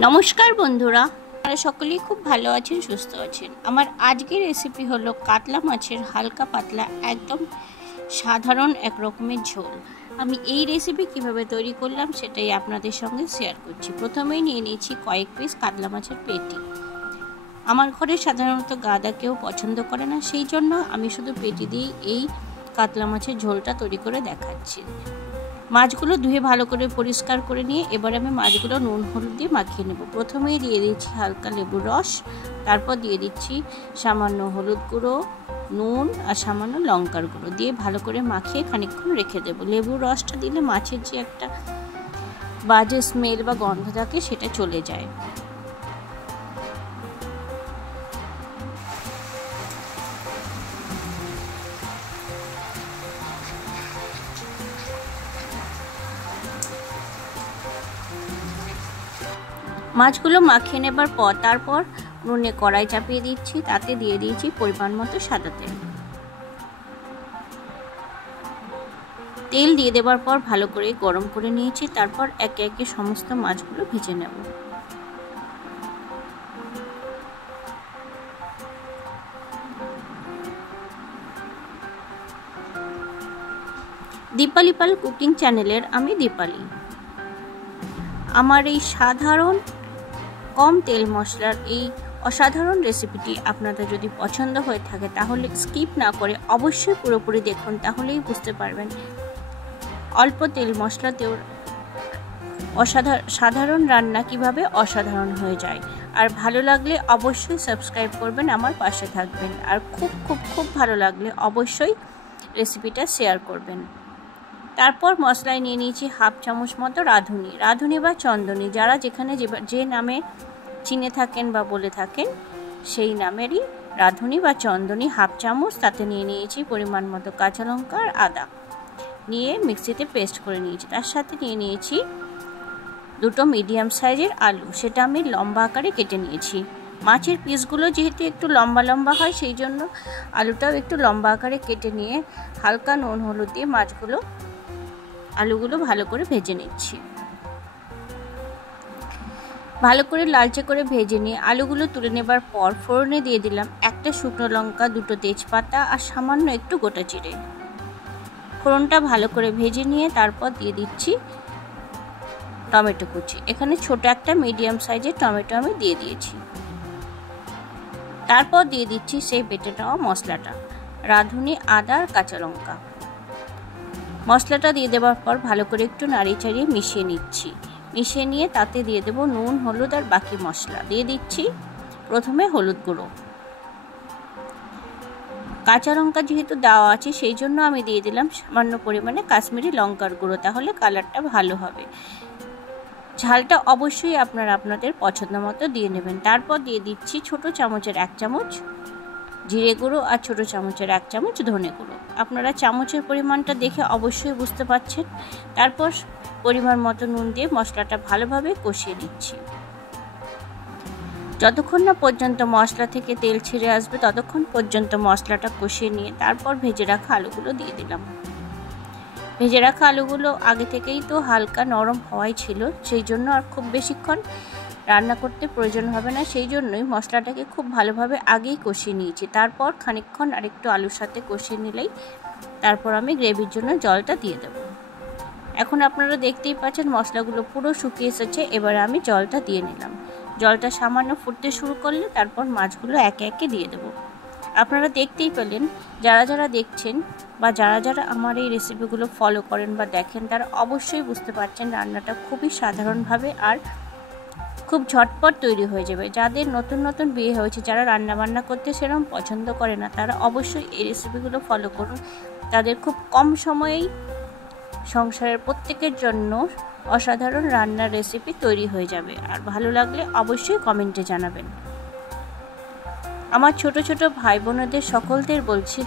নমস্কার বন্ধুরা, আপনারা সকলেই খুব ভালো আছেন, সুস্থ আছেন। আমার আজকের রেসিপি হলো কাতলা মাছের হালকা পাতলা একদম সাধারণ এক রকমের ঝোল। আমি এই রেসিপি কিভাবে তৈরি করলাম সেটাই আপনাদের সঙ্গে শেয়ার করছি। প্রথমেই নিয়ে নিয়েছি কয়েক পিস কাতলা মাছের পেটি। আমার ঘরে সাধারণত গাদা কেউ পছন্দ করে না, সেই জন্য আমি শুধু পেটি দিয়ে এই কাতলা মাছের ঝোলটা তৈরি করে দেখাচ্ছি। মাছগুলো ধুয়ে ভালো করে পরিষ্কার করে নিয়ে এবার আমি মাছগুলো নুন হলুদ দিয়ে মাখিয়ে নেব। প্রথমেই দিয়ে দিচ্ছি হালকা লেবুর রস, তারপর দিয়ে দিচ্ছি সামান্য হলুদ গুঁড়ো, নুন আর সামান্য লঙ্কার গুঁড়ো দিয়ে ভালো করে মাখিয়ে খানিকক্ষণ রেখে দেব। লেবুর রসটা দিলে মাছের যে একটা বাজে স্মেল বা গন্ধ থাকে সেটা চলে যায়। মাছগুলো মাখিয়ে নেবার পর তারপর নুনে কড়াই চাপিয়ে দিচ্ছি, তাতে দিয়ে দিয়েছি পরিমাণ মতো সাদা তেল। তেল দিয়ে দেওয়ার পর ভালো করে গরম করে নিয়েছি, তারপর একে একে সমস্ত মাছগুলো ভেজে নেব। দীপালি পাল কুকিং চ্যানেলের আমি দীপালি। আমার এই সাধারণ কম তেল মশলার এই অসাধারণ রেসিপিটি আপনাদের যদি পছন্দ হয়ে থাকে তাহলে স্কিপ না করে অবশ্যই পুরোপুরি দেখুন, তাহলেই বুঝতে পারবেন অল্প তেল মশলাতেও সাধারণ রান্না কিভাবে অসাধারণ হয়ে যায়। আর ভালো লাগলে অবশ্যই সাবস্ক্রাইব করবেন, আমার পাশে থাকবেন। আর খুব খুব খুব ভালো লাগলে অবশ্যই রেসিপিটা শেয়ার করবেন। তারপর মশলায় নিয়ে নিয়েছি হাফ চামচ মতো রাঁধুনি বা চন্দনী, যারা যেখানে যে নামে চিনে থাকেন বা বলে থাকেন সেই নামেরই রাঁধুনি বা চন্দনী হাফ চামচ। তাতে নিয়ে নিয়েছি পরিমাণ মতো কাঁচা লঙ্কা আর আদা, নিয়ে মিক্সিতে পেস্ট করে নিয়েছি। তার সাথে নিয়ে নিয়েছি দুটো মিডিয়াম সাইজের আলু, সেটা আমি লম্বা আকারে কেটে নিয়েছি। মাছের পিসগুলো যেহেতু একটু লম্বা লম্বা হয় সেই জন্য আলুটাও একটু লম্বা আকারে কেটে নিয়ে হালকা নুন হলুদ দিয়ে আলুগুলো ভালো করে ভেজে নিচ্ছি। ভালো করে লালচে করে ভেজে নিয়ে আলুগুলো তুলে নেবার পর ফোড়নে দিয়ে দিলাম একটা শুকনো লঙ্কা, দুটো তেজপাতা আর সামান্য একটু গোটা জিরে। ফোড়নটা ভালো করে ভেজে নিয়ে তারপর দিয়ে দিচ্ছি টমেটো কুচি। এখানে ছোট একটা মিডিয়াম সাইজের টমেটো আমি দিয়ে দিয়েছি। তারপর দিয়ে দিচ্ছি সেই বেটে নেওয়া মশলাটা, রাঁধুনি, আদা আর কাঁচা লঙ্কা। মশলাটা দিয়ে দেওয়ার পর ভালো করে একটু নাড়িয়ে চাড়িয়ে মিশিয়ে নিচ্ছি। মিশিয়ে নিয়ে তাতে দিয়ে দেব নুন হলুদ আর বাকি মশলা। দিয়ে দিচ্ছি প্রথমে হলুদ গুঁড়ো, কাঁচা লঙ্কা যেহেতু দেওয়া আছে সেই জন্য আমি দিয়ে দিলাম সামান্য পরিমাণে কাশ্মীরি লঙ্কার গুঁড়ো, তাহলে কালারটা ভালো হবে। ঝালটা অবশ্যই আপনাদের পছন্দ মতো দিয়ে নেবেন। তারপর দিয়ে দিচ্ছি ছোট চামচের 1 চামচ জিরে গুঁড়ো আর ছোট চামচের 1 চামচ ধনে গুঁড়ো। আপনারা চামচের পরিমাণটা দেখে অবশ্যই বুঝতে পারছেন। তারপর পরিমাণ মতো নুন দিয়ে মশলাটা ভালোভাবে কষিয়ে নিচ্ছি। যতক্ষণ না পর্যন্ত মশলা থেকে তেল ছেড়ে আসবে ততক্ষণ পর্যন্ত মশলাটা কষিয়ে নিয়ে তারপর ভেজে রাখা আলুগুলো দিয়ে দিলাম। ভেজে রাখা আলুগুলো আগে থেকেই তো হালকা নরম হওয়াই ছিল, সেই জন্য আর খুব বেশিক্ষণ রান্না করতে প্রয়োজন হবে না, সেই জন্যই মশলাটাকে খুব ভালোভাবে আগেই কষিয়ে নিয়েছি। তারপর খানিকক্ষণ আরেকটু আলুর সাথে কষিয়ে নিলেই তারপর আমি গ্রেভির জন্য জলটা দিয়ে দেব। এখন আপনারা দেখতেই পাচ্ছেন মশলাগুলো পুরো শুকিয়ে এসেছে। এবারে আমি জলটা দিয়ে নিলাম। জলটা সামান্য ফুটতে শুরু করলে তারপর মাছগুলো একে একে দিয়ে দেব। আপনারা দেখতেই পেলেন, যারা দেখছেন বা যারা আমার এই রেসিপিগুলো ফলো করেন বা দেখেন তারা অবশ্যই বুঝতে পারছেন রান্নাটা খুবই সাধারণভাবে আর খুব ঝটপট তৈরি হয়ে যাবে। যাদের নতুন বিয়ে হয়েছে, যারা রান্নাবান্না করতে সেরকম পছন্দ করে না, তারা অবশ্যই এই রেসিপিগুলো ফলো করুন। তাদের খুব কম সময়েই সংসারের প্রত্যেকের জন্য অসাধারণ রান্নার রেসিপি তৈরি হয়ে যাবে। আর ভালো লাগলে অবশ্যই কমেন্টে জানাবেন। আমার ছোট ছোট ভাই বোনেদের সকলদের বলছি,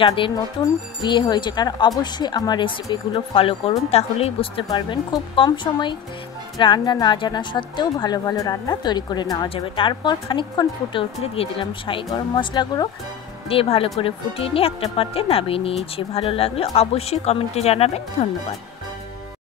যাদের নতুন বিয়ে হয়েছে তারা অবশ্যই আমার রেসিপিগুলো ফলো করুন, তাহলেই বুঝতে পারবেন খুব কম সময়ে রান্না না জানা সত্ত্বেও ভালো ভালো রান্না তৈরি করে নেওয়া যাবে। তারপর খানিকক্ষণ ফুটে উঠলে দিয়ে দিলাম শাহি গরম মশলা গুঁড়ো, দিয়ে ভালো করে ফুটিয়ে নিয়ে একটা পাত্রে নামিয়ে নিয়েছি। ভালো লাগলে অবশ্যই কমেন্টে জানাবেন। ধন্যবাদ।